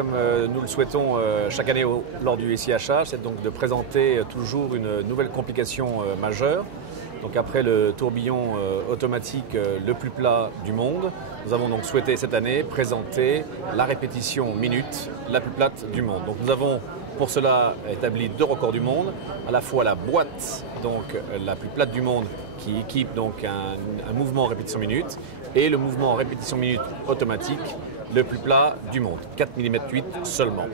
Comme nous le souhaitons chaque année lors du SIHH, c'est donc de présenter toujours une nouvelle complication majeure. Donc après le tourbillon automatique le plus plat du monde, nous avons donc souhaité cette année présenter la répétition minute la plus plate du monde. Donc nous avons pour cela établi 2 records du monde, à la fois la boîte donc la plus plate du monde qui équipe donc un mouvement en répétition minute et le mouvement en répétition minute automatique le plus plat du monde, 4 mm 8 seulement.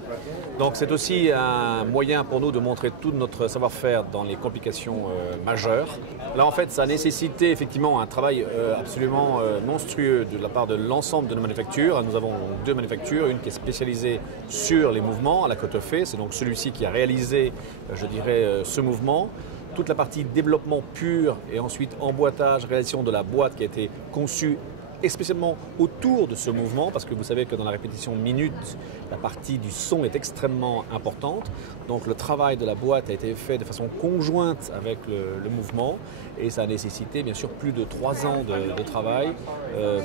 Donc c'est aussi un moyen pour nous de montrer tout notre savoir-faire dans les complications majeures. Là en fait ça a nécessité effectivement un travail absolument monstrueux de la part de l'ensemble de nos manufactures. Nous avons 2 manufactures, une qui est spécialisée sur les mouvements à la Côte-Fée, c'est donc celui-ci qui a réalisé je dirais ce mouvement. Toute la partie développement pur et ensuite emboîtage, réalisation de la boîte qui a été conçue spécialement autour de ce mouvement, parce que vous savez que dans la répétition minute, la partie du son est extrêmement importante. Donc le travail de la boîte a été fait de façon conjointe avec le mouvement et ça a nécessité bien sûr plus de 3 ans de travail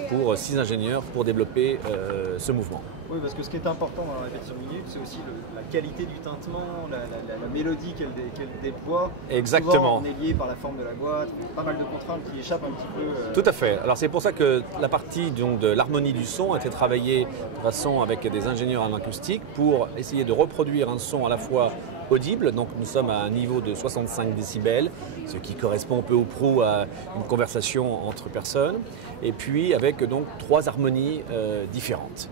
pour 6 ingénieurs pour développer ce mouvement. Oui, parce que ce qui est important dans la répétition minute, c'est aussi la qualité du tintement, la mélodie qu'elle déploie. Exactement. Souvent, on est lié par la forme de la boîte, pas mal de contraintes qui échappent un petit peu. Tout à fait. Alors c'est pour ça que la partie donc, de l'harmonie du son a été travaillée de façon avec des ingénieurs en acoustique pour essayer de reproduire un son à la fois audible, donc nous sommes à un niveau de 65 décibels, ce qui correspond peu ou prou à une conversation entre personnes, et puis avec donc 3 harmonies différentes.